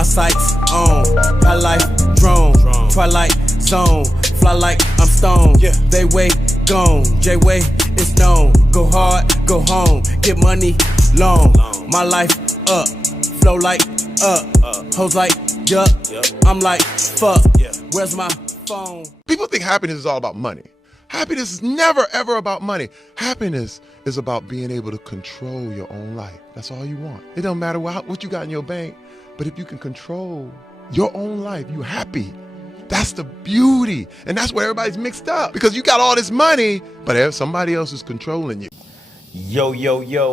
My sights on, high life drone, twilight zone, fly like I'm stoned. Yeah. They way gone, J-Way is known. Go hard, go home, get money long. My life up, flow like up, hoes like yup. I'm like fuck, where's my phone? People think happiness is all about money. Happiness is never ever about money. Happiness is about being able to control your own life. That's all you want. It don't matter what you got in your bank, but if you can control your own life, you happy. That's the beauty. And that's where everybody's mixed up, because you got all this money, but somebody else is controlling you. Yo,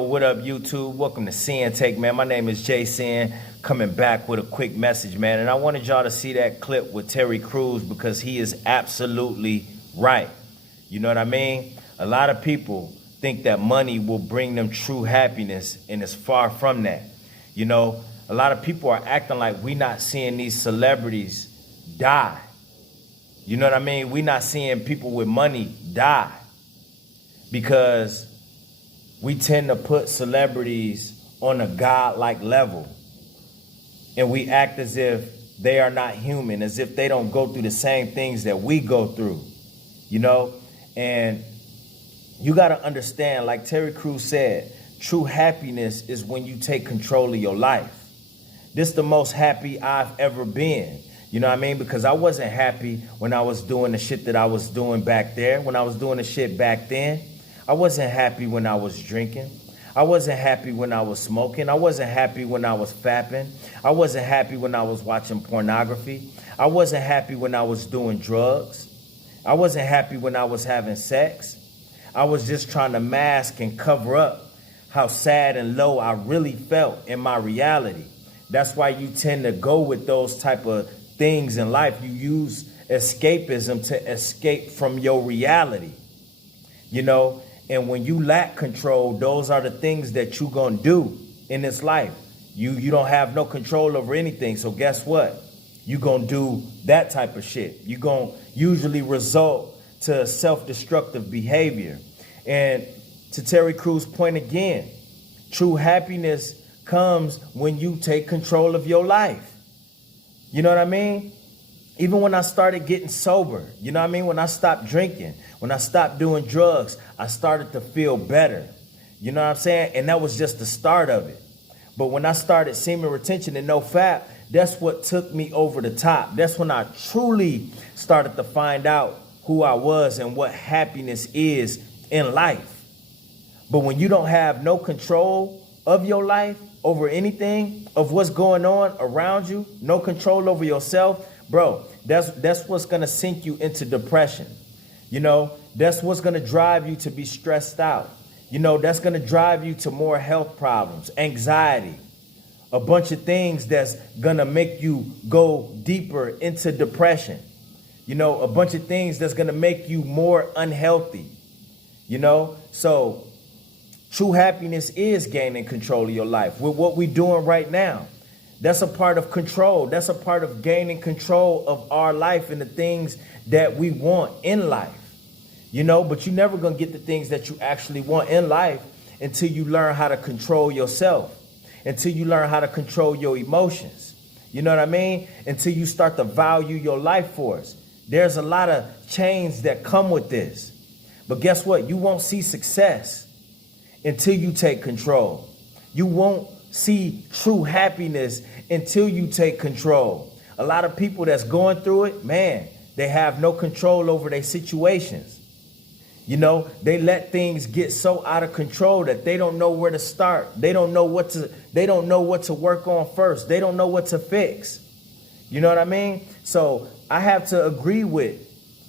what up, YouTube? Welcome to Sinn-Take, man. My name is Jason, coming back with a quick message, man. And I wanted y'all to see that clip with Terry Crews, because he is absolutely right. You know what I mean? A lot of people think that money will bring them true happiness, and it's far from that. You know, a lot of people are acting like we're not seeing these celebrities die. You know what I mean? We're not seeing people with money die, because we tend to put celebrities on a godlike level, and we act as if they are not human, as if they don't go through the same things that we go through, you know? And you got to understand, like Terry Crews said, true happiness is when you take control of your life. This is the most happy I've ever been. You know what I mean? Because I wasn't happy when I was doing the shit that I was doing back there. When I was doing the shit back then, I wasn't happy when I was drinking. I wasn't happy when I was smoking. I wasn't happy when I was fapping. I wasn't happy when I was watching pornography. I wasn't happy when I was doing drugs. I wasn't happy when I was having sex. I was just trying to mask and cover up how sad and low I really felt in my reality. That's why you tend to go with those type of things in life. You use escapism to escape from your reality, you know? And when you lack control, those are the things that you're gonna do in this life. You don't have no control over anything. So guess what? You're gonna do that type of shit. You're gonna usually result to self-destructive behavior. And to Terry Crews' point again, true happiness comes when you take control of your life. You know what I mean? Even when I started getting sober, you know what I mean? When I stopped drinking, when I stopped doing drugs, I started to feel better. You know what I'm saying? And that was just the start of it. But when I started semen retention and no fap, that's what took me over the top. That's when I truly started to find out who I was and what happiness is in life. But when you don't have no control of your life, over anything, of what's going on around you, no control over yourself, bro, that's what's gonna sink you into depression. You know, that's what's gonna drive you to be stressed out. You know, that's gonna drive you to more health problems, anxiety, a bunch of things that's gonna make you go deeper into depression. You know, a bunch of things that's gonna make you more unhealthy. You know, so true happiness is gaining control of your life. With what we're doing right now, that's a part of control. That's a part of gaining control of our life and the things that we want in life. You know, but you're never going to get the things that you actually want in life until you learn how to control yourself, until you learn how to control your emotions. You know what I mean? Until you start to value your life force. There's a lot of change that come with this. But guess what? You won't see success until you take control. You won't see true happiness until you take control. A lot of people that's going through it, man, they have no control over their situations. You know, they let things get so out of control that they don't know where to start. They don't know what to work on first. They don't know what to fix. You know what I mean? So I have to agree with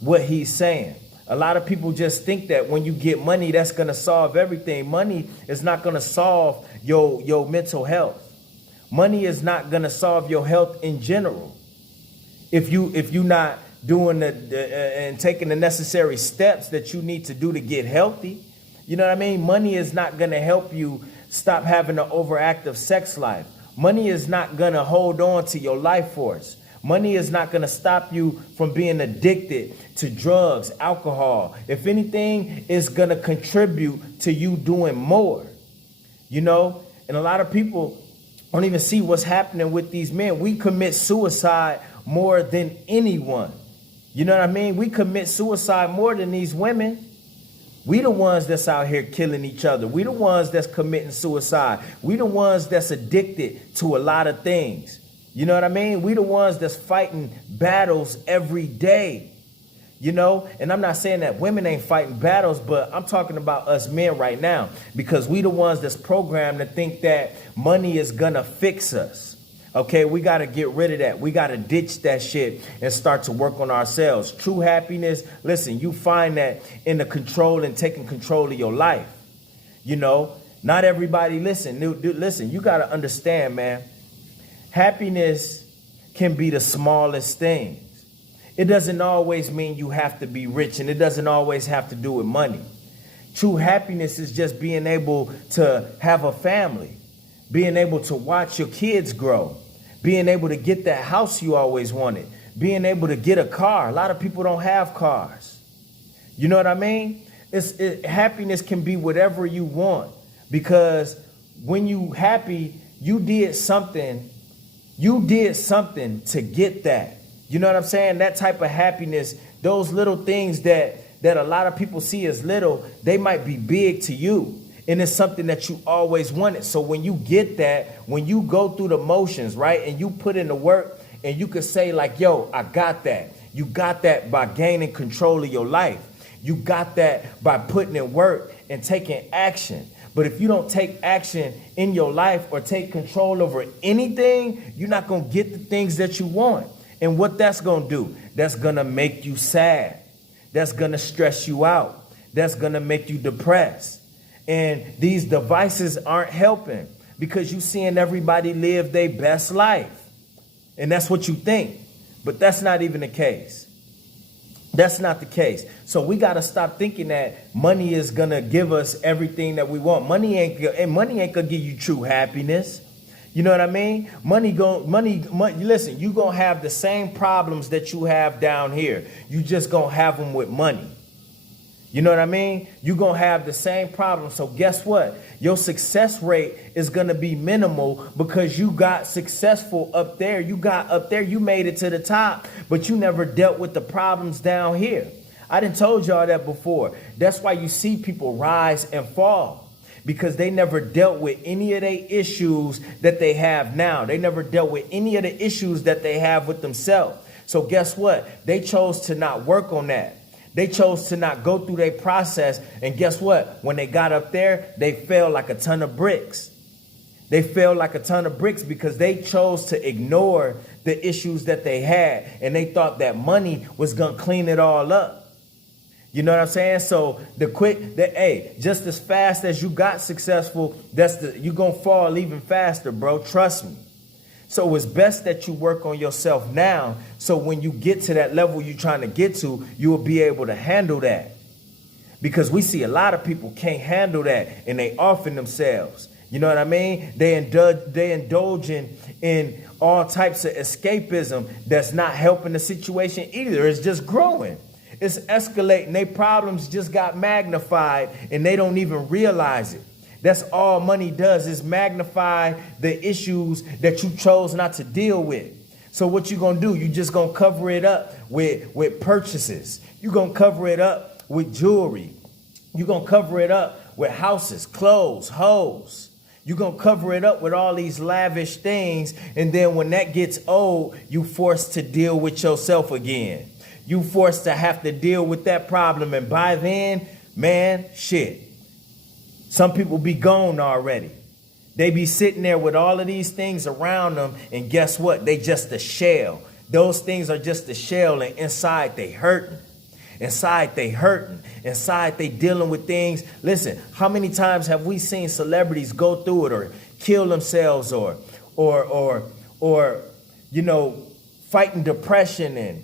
what he's saying. A lot of people just think that when you get money, that's going to solve everything. Money is not going to solve your mental health. Money is not going to solve your health in general. If you're not doing and taking the necessary steps that you need to do to get healthy, you know what I mean? Money is not going to help you stop having an overactive sex life. Money is not going to hold on to your life force. Money is not going to stop you from being addicted to drugs, alcohol. If anything, it's going to contribute to you doing more, you know? And a lot of people don't even see what's happening with these men. We commit suicide more than anyone. You know what I mean? We commit suicide more than these women. We the ones that's out here killing each other. We the ones that's committing suicide. We the ones that's addicted to a lot of things. You know what I mean? We the ones that's fighting battles every day. You know, and I'm not saying that women ain't fighting battles, but I'm talking about us men right now, because we the ones that's programmed to think that money is gonna fix us. Okay, we got to get rid of that. We got to ditch that shit and start to work on ourselves. True happiness, listen, you find that in the control and taking control of your life. You know, not everybody, listen, you got to understand, man. Happiness can be the smallest things. It doesn't always mean you have to be rich, and it doesn't always have to do with money. True happiness is just being able to have a family, being able to watch your kids grow, being able to get that house you always wanted, being able to get a car. A lot of people don't have cars. You know what I mean? Happiness can be whatever you want, because when you happy, you did something to get that. You know what I'm saying? That type of happiness, those little things that a lot of people see as little, they might be big to you. And it's something that you always wanted. So when you get that, when you go through the motions, right, and you put in the work, and you could say like, yo, I got that. You got that by gaining control of your life. You got that by putting in work and taking action. But if you don't take action in your life or take control over anything, you're not going to get the things that you want. And what that's going to do, that's going to make you sad. That's going to stress you out. That's going to make you depressed. And these devices aren't helping, because you're seeing everybody live their best life. And that's what you think. But that's not even the case. That's not the case. So we got to stop thinking that money is going to give us everything that we want. Money ain't going to give you true happiness. You know what I mean? Money, listen, you're going to have the same problems that you have down here. You just going to have them with money. You know what I mean? You're going to have the same problem. So guess what? Your success rate is going to be minimal, because you got successful up there. You got up there. You made it to the top, but you never dealt with the problems down here. I done told y'all that before. That's why you see people rise and fall, because they never dealt with any of the issues that they have now. They never dealt with any of the issues that they have with themselves. So guess what? They chose to not work on that. They chose to not go through their process. And guess what? When they got up there, they fell like a ton of bricks. They fell like a ton of bricks because they chose to ignore the issues that they had. And they thought that money was going to clean it all up. You know what I'm saying? So just as fast as you got successful, you're going to fall even faster, bro. Trust me. So it's best that you work on yourself now, so when you get to that level you're trying to get to, you will be able to handle that. Because we see a lot of people can't handle that, and they off in themselves. You know what I mean? They indulging in all types of escapism that's not helping the situation either. It's just growing. It's escalating. Their problems just got magnified, and they don't even realize it. That's all money does, is magnify the issues that you chose not to deal with. So what you gonna do? You just gonna cover it up with purchases. You gonna cover it up with jewelry. You gonna cover it up with houses, clothes, hoes. You gonna cover it up with all these lavish things, and then when that gets old, you forced to deal with yourself again. You forced to have to deal with that problem, and by then, man, shit. Some people be gone already. They be sitting there with all of these things around them, and guess what? They just a shell. Those things are just a shell, and inside they hurting. Inside they hurting. Inside they dealing with things. Listen, how many times have we seen celebrities go through it or kill themselves or you know, fighting depression and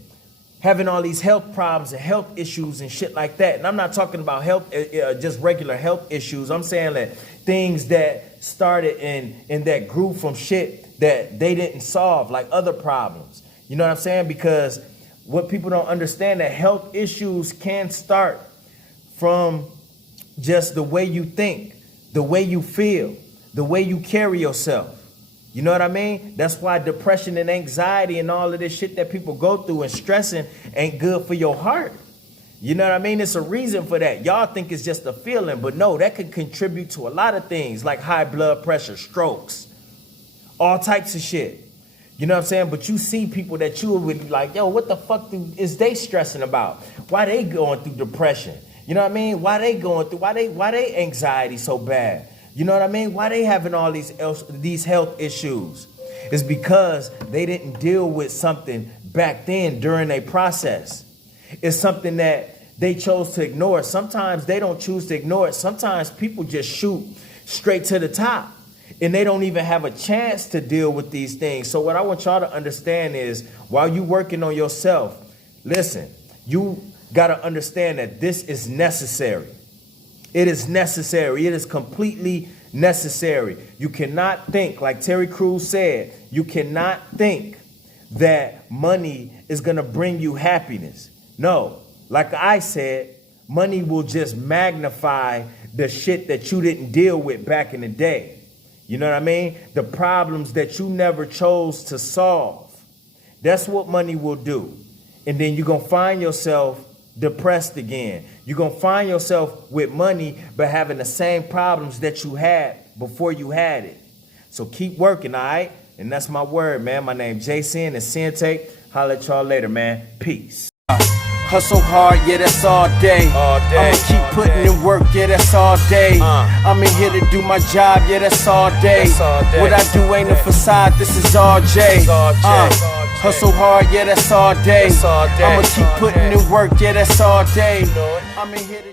having all these health problems and health issues and shit like that. And I'm not talking about health, just regular health issues. I'm saying that things that started and that grew from shit that they didn't solve, like other problems. You know what I'm saying? Because what people don't understand, that health issues can start from just the way you think, the way you feel, the way you carry yourself. You know what I mean? That's why depression and anxiety and all of this shit that people go through and stressing ain't good for your heart. You know what I mean? It's a reason for that. Y'all think it's just a feeling, but no, that could contribute to a lot of things like high blood pressure, strokes, all types of shit. You know what I'm saying? But you see people that you would be like, yo, what the fuck is they stressing about? Why they going through depression? You know what I mean? Why they going through, why they anxiety so bad? You know what I mean? Why they having all these health issues? It's because they didn't deal with something back then during their process. It's something that they chose to ignore. Sometimes they don't choose to ignore it. Sometimes people just shoot straight to the top and they don't even have a chance to deal with these things. So what I want y'all to understand is while you working on yourself, listen, you got to understand that this is necessary. It is necessary. It is completely necessary. You cannot think, like Terry Crews said, you cannot think that money is going to bring you happiness. No, like I said, money will just magnify the shit that you didn't deal with back in the day. You know what I mean? The problems that you never chose to solve. That's what money will do. And then you're going to find yourself depressed again. You're going to find yourself with money, but having the same problems that you had before you had it. So keep working, all right? And that's my word, man. My name Jason and Sinn-Take. Holla at y'all later, man. Peace. Hustle hard, yeah, that's all day. I'ma keep putting in work, yeah, that's all day. I'm in here to do my job, yeah, that's all day. What I do ain't a facade, this is all J. Hustle hard, yeah, that's all day. I'ma keep putting in work, yeah, that's all day. I'm in here to